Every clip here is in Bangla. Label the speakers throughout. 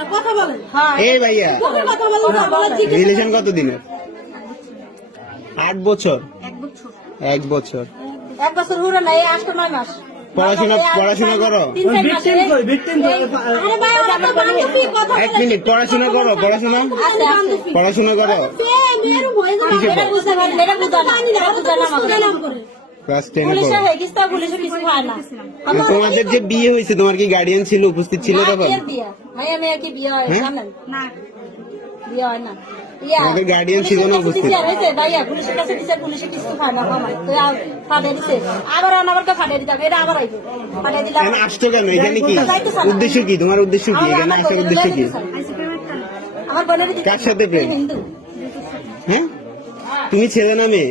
Speaker 1: না
Speaker 2: এই ভাইয়া রিলেশন কত দিনের আট বছর।
Speaker 1: এক বছর।
Speaker 2: এক বছর।
Speaker 1: এক বছর হলো না এই আষ্ট নয় মাস।
Speaker 2: পড়াশোনা পড়াশোনা করো। এক মিনিট পড়াশোনা করো পড়াশোনা। পড়াশোনা করো। ক্লাস টেনে
Speaker 1: হয়ে
Speaker 2: তোমাদের যে বিয়ে হয়েছে তোমার কি গার্ডিয়ান ছিল উপস্থিত ছিল তখন?
Speaker 1: বিয়ে। হয়?
Speaker 2: আমাদের ছিল না। উপস্থিত। কেন? এখানে কি? উদ্দেশ্য কি? তোমার উদ্দেশ্য কি? এখানে আসার উদ্দেশ্য কি?
Speaker 1: আমার
Speaker 2: কার সাথে প্রেম? হ্যাঁ? তুমি ছেলে না মেয়ে?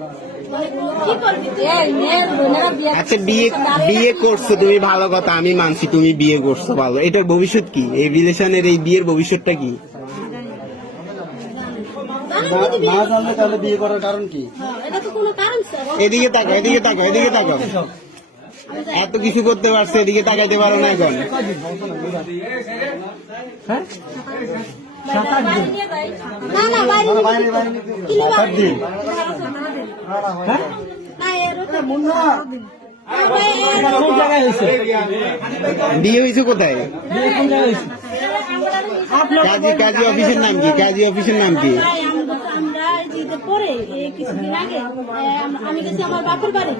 Speaker 2: আচ্ছা বিয়ে বিয়ে করছ তুমি ভালো কথা আমি মানছি তুমি বিয়ে করছ ভালো। এটার ভবিষ্যৎ কি? এই রিলেশনের এই বিয়ের ভবিষ্যৎটা কি?
Speaker 3: না জানলে তাহলে বিয়ে করার কারণ কি?
Speaker 1: হ্যাঁ।
Speaker 2: এদিকে তাকাও এদিকে তাকাও এদিকে তাকাও। এত কিছু করতে পারছে এদিকে তাকাইতে পারো না এখন।
Speaker 1: যাই। না, বাইরে
Speaker 3: দিন।
Speaker 2: বিয়ে হয়েছে কোথায়? কাজী কাজী অফিসের নাম কি? কাজী অফিসের নাম কি?
Speaker 1: ভাই, আমরা আমরা যেতে পরে কিছুদিন আগে আমি গেছি আমার বাপের বাড়ি।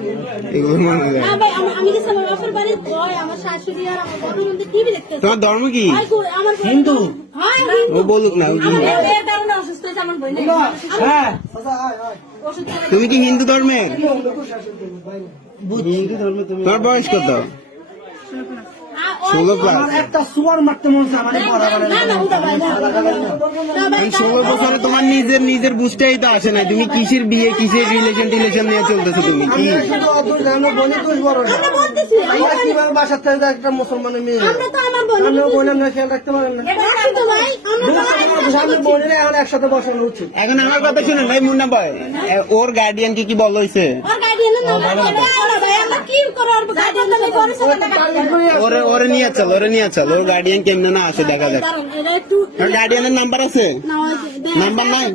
Speaker 2: এগুলো হয়
Speaker 1: না ভাই আমি- আমি গেছি আমার বাপের বাড়ি ওই আমার শাশুড়ি আর আমার বড় বোন টিভি দেখতেছে
Speaker 2: তোমার ধর্ম কি?
Speaker 1: আমার হিন্দু। হ্যাঁ
Speaker 2: ও বলুক না
Speaker 3: হ্যাঁ।
Speaker 2: তুমি কি হিন্দু ধর্মের?
Speaker 3: হিন্দু ধর্মে তুমি
Speaker 2: তোমার বয়স কত? ষোলো ক্লাস।
Speaker 3: একটা সুয়ার মারতে মন
Speaker 1: ভাই
Speaker 2: ষোলো বছরে তোমার নিজের নিজের বুঝতেই তো আসে না তুমি কিসের বিয়ে কিসের রিলেশন টিলেশন নিয়ে চলতেছো তুমি? কি?
Speaker 3: আমরা
Speaker 1: আমরা
Speaker 3: আমরা একটা মুসলমানের মেয়ে?
Speaker 1: আমরা তো আমার বোন
Speaker 3: আমরা খেয়াল রাখতে পারেন না।
Speaker 1: আমরা
Speaker 3: এখন একসাথে বসানো উচিত।
Speaker 2: এখন আমার কথা শুনুন ভাই মুন্না ভাই ওর গার্ডিয়ান কি কি বল হয়েছে
Speaker 1: ওর ওর
Speaker 2: নিয়ে চল ওরে নিয়ে চল। ওর গার্ডিয়ান কেমনে না আছে দেখা যাক। ওর গার্ডিয়ানের নাম্বার আছে? নাম্বার নাই?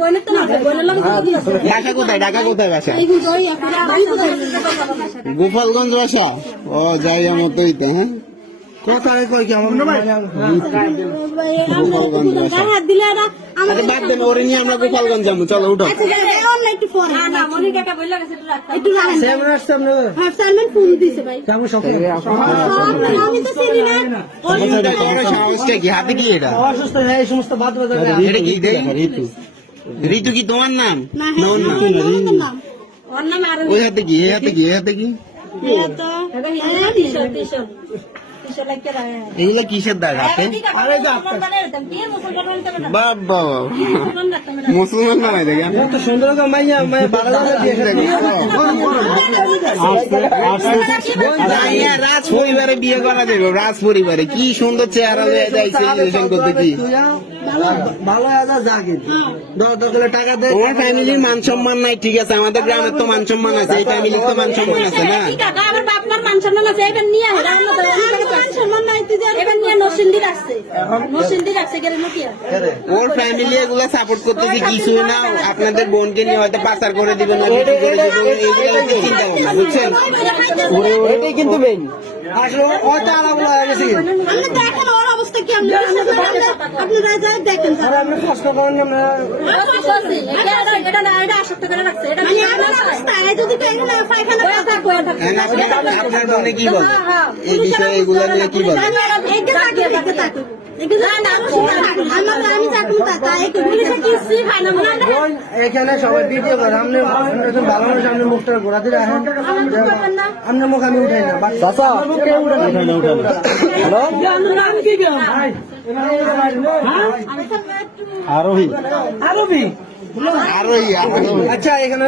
Speaker 2: ঢাকা কোথায়? ঢাকা কোথায় বাসা। গোপালগঞ্জ বাসা? ও যাই আমার তো হ্যাঁ?
Speaker 3: কোথায় কই কি আমার
Speaker 1: ভাই, আমরা একটু দুজন গায়ে হাত দিলে
Speaker 2: আরে
Speaker 1: আমাদের
Speaker 2: বাদ দেন ওরে নিয়ে আমরা গোপালগঞ্জ যাব। চলো উঠো।
Speaker 1: আচ্ছা, যাই, অন্য একটু পরে। একটু রাখেন।
Speaker 3: সেমন আসছে আমরা
Speaker 1: হ্যাঁ, সালমান ফোন দিছে ভাই।
Speaker 3: কেমন সকাল
Speaker 1: আমি তো চিনি না।
Speaker 2: তোমার কি? হাতে কি এটা?
Speaker 3: অসুস্থ হয়ে এই সমস্ত বাদ বাজার
Speaker 2: এটা কি? ঋতু ঋতু। কি তোমার নাম?
Speaker 1: না,
Speaker 2: না ওর
Speaker 1: হ্যাঁ,
Speaker 2: নাম
Speaker 1: আরও
Speaker 2: ওই হাতে কি? এই হাতে কি? এই হাতে কি?
Speaker 1: তো হ্যাঁ।
Speaker 2: এগুলো কিসের দাগ হাতে। বাবা
Speaker 1: মুসলমান রাখতাম না।
Speaker 2: মুসলমান বানাই দেখে
Speaker 3: সুন্দর
Speaker 2: রাজ পরিবারে বিয়ে করা যাবে রাজ পরিবারে কি সুন্দর চেহারা হয়ে যাইছে করতে কি
Speaker 3: ভালো টাকা দেয়
Speaker 2: তোমার ফ্যামিলির মান সম্মান নাই ঠিক আছে আমাদের গ্রামের তো মান সম্মান আছে এই ফ্যামিলির তো মান সম্মান আছে না
Speaker 1: আমার বাপ মার মান সম্মান আছে, এবার নিয়ে আয়, রান্না করে, এবার নিয়ে নরসিংদী রাখছে। নরসিংদী রাখছে, গেলে নকিয়া।
Speaker 2: ওর ফ্যামিলি এগুলো সাপোর্ট করতেছে কিছুই না আপনাদের বোনকে নিয়ে হয়তো পাচার করে দিবে না বিক্রি করে দিবে এইগুলো চিন্তা ভাবনা বুঝছেন
Speaker 3: এটাই কিন্তু মেইন আসলে হয়তো আলাপ হয়ে গেছে
Speaker 1: আমরা তো ওর অবস্থা অবস্থা কি আমরা আপনারা যা দেখেন
Speaker 3: আর আপনি কষ্ট করেন আমরা
Speaker 1: এটা না এটা আসক্ত করে রাখছে এটা
Speaker 2: এখন আপনি- আপনার বোনে কি বলে এই বিষয়ে এগুলো নিয়ে কি বলে
Speaker 3: এখানে সবাই ভিডিও করে আপনি ভালো মানুষ আপনি মুখটা ঘোরাতে রাখেন আপনার মুখ আমি উঠাই না আরবি
Speaker 2: আরোই আরোই
Speaker 3: আচ্ছা এখানে